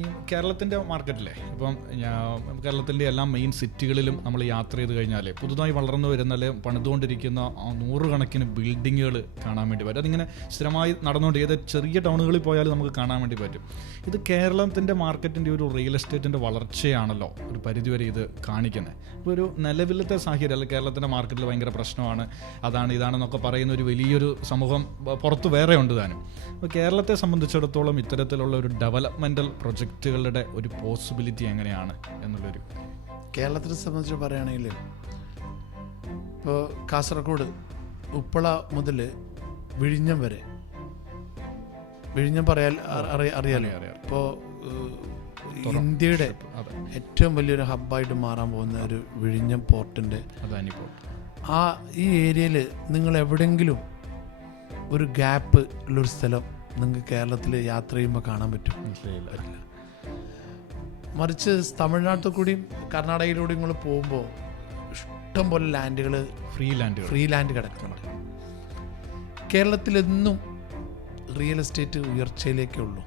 ഈ കേരളത്തിൻ്റെ മാർക്കറ്റിലെ ഇപ്പം കേരളത്തിൻ്റെ എല്ലാ മെയിൻ സിറ്റികളിലും നമ്മൾ യാത്ര ചെയ്ത് കഴിഞ്ഞാൽ പുതുതായി വളർന്നു വരുന്ന അല്ലെങ്കിൽ പണിതുകൊണ്ടിരിക്കുന്ന നൂറുകണക്കിന് ബിൽഡിങ്ങുകൾ കാണാൻ വേണ്ടി പറ്റും. അതിങ്ങനെ സ്ഥിരമായി നടന്നുകൊണ്ട് ഏത് ചെറിയ ടൗണുകളിൽ പോയാലും നമുക്ക് കാണാൻ വേണ്ടി പറ്റും. ഇത് കേരളത്തിൻ്റെ മാർക്കറ്റിൻ്റെ ഒരു റിയൽ എസ്റ്റേറ്റിൻ്റെ വളർച്ചയാണല്ലോ ഒരു പരിധിവരെ ഇത് കാണിക്കുന്നത്. ഇപ്പോൾ ഒരു നിലവിലത്തെ സാഹചര്യം അല്ലെങ്കിൽ കേരളത്തിൻ്റെ മാർക്കറ്റിൽ ഭയങ്കര പ്രശ്നമാണ്, അതാണ് ഇതാണെന്നൊക്കെ പറയുന്ന ഒരു വലിയൊരു സമൂഹം പുറത്ത് വേറെ ഉണ്ട് താനും. അപ്പോൾ കേരളത്തെ സംബന്ധിച്ചിടത്തോളം ഇത്തരത്തിലുള്ള ഒരു ഡെവലപ്മെൻ്റൽ പ്രൊജക്റ്റുകളുടെ ഒരു പോസിബിലിറ്റി എങ്ങനെയാണ് എന്നുള്ളൊരു കേരളത്തിനെ സംബന്ധിച്ച് പറയുകയാണെങ്കിൽ ഇപ്പോൾ കാസർഗോഡ് ഉപ്പള മുതൽ വിഴിഞ്ഞം വരെ, വിഴിഞ്ഞം അറിയാലോ. ഇപ്പോൾ ഇന്ത്യയുടെ ഏറ്റവും വലിയൊരു ഹബ്ബായിട്ട് മാറാൻ പോകുന്ന ഒരു വിഴിഞ്ഞം പോർട്ടിൻ്റെ ഈ ഏരിയയിൽ നിങ്ങൾ എവിടെയെങ്കിലും ഒരു ഗ്യാപ്പ് ഉള്ളൊരു സ്ഥലം നിങ്ങൾക്ക് കേരളത്തിൽ യാത്ര ചെയ്യുമ്പോൾ കാണാൻ പറ്റും? പറ്റില്ല. മറിച്ച് തമിഴ്നാട്ടിൽ കൂടിയും കർണാടകയിലൂടെയും നിങ്ങൾ പോകുമ്പോൾ ഇഷ്ടം പോലെ ലാൻഡുകൾ ഫ്രീ ലാൻഡ് കിടക്കുന്നുണ്ട്. കേരളത്തിലെന്നും റിയൽ എസ്റ്റേറ്റ് ഉയർച്ചയിലേക്കേ ഉള്ളൂ.